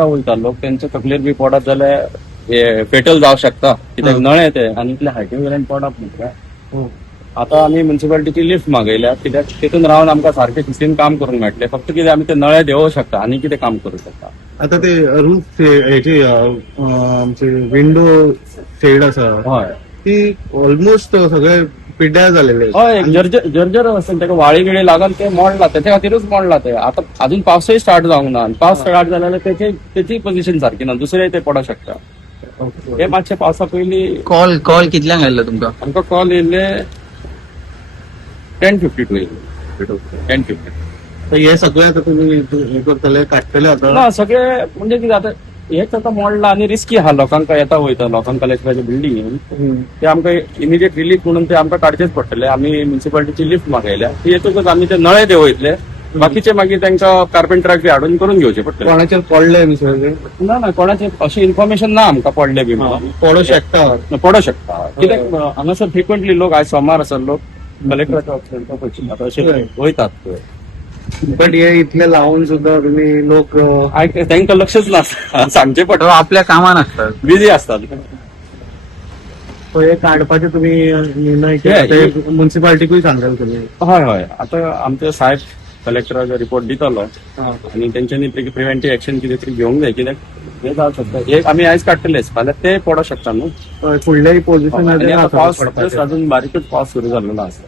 येता वयता लोक त्यांच्या तकलेर बी पडत जाल्यार हे पेटल जावं शकता कित्याक नळे ते आनी इतल्या हायटी वयल्यान पडप न्हू. आता आमी म्युन्सिपालिटीची लिफ्ट मागयल्या कित्याक तितून रावन आमकां सारखे सिस्टीम काम करूंक मेळटले. फक्त कितें आमी ते नळे देंवोवंक शकता आनी कितें काम करूंक शकता. आता ते रूफ हेची आमचे विंडो शेड आसा हय ती ऑलमोस्ट सगळे पिड्ड्यार झालेले आहेत. हय एक जर्जर असेल ताका वाळी गिळी लागून ते मोडला त्याच्या खातीरूच मोडला ते. आता अजून पावसही स्टार्ट जावंक ना. पावस स्टार्ट जाल्यार त्याची पोझिशन सारखी ना दुसरे ते पडों शकता. हे मातशे पावसा पयलीं कॉल कितल्यांक आयल्लो तुमकां? आमकां कॉल येयल्ले 10:52 येयल्ले 10:50. तर हे सगळे आता तुम्ही हे करतले काडटले आता ना सगळे म्हणजे कितें आता हेच आता मोडला आणि रिस्की आहा लोकांक येता वयता लोकांक कलेक्टराच्या बिल्डिंगेन ते आमकां इमिडिएट रिलीफ म्हणून ते आमकां काडचेच पडटले. आमी म्युन्सिपालिटीची लिफ्ट मागयल्या ती येतकच आमी ते नळे देंवयतले. बाकीचे मागीर तांकां कार्पेंटराक बी हाडून करून घेवचे पडटले. कोणाचेर पडले विसरले ना कोणाचे अशी इन्फॉर्मेशन ना आमकां पडले बी म्हणून. पडू शकता पडो शकता कित्याक हांगासर फ्रिक्वेंटली लोक आयज सोमार आसा लोक कलेक्टराच्या ऑफिसांत अशे वयतात. बट हे इतले लावून सुद्धा तुम्ही लोक तांकां लक्षच ना सांगचे तो पडटा आपल्या कामान असतात. बिझी असतात. हे काढपाचे तुम्ही निर्णय केला म्युन्सिपालिटीकूय सांगाल तुम्ही. हय हय आता आमचे साहेब कलेक्टराचो रिपोर्ट दितलो आणि त्यांच्यानी प्रिव्हेंटिव्ह एक्शन कितें तरी घेवंक जाय कित्याक हे जावं शकता. हे आमी आयज काडटलेच फाल्यां ते पडों शकता न्हू. फुडल्याही पोझिशन आणि आता पावस अजून बारीकच पावस सुरू जाल्लो आसा.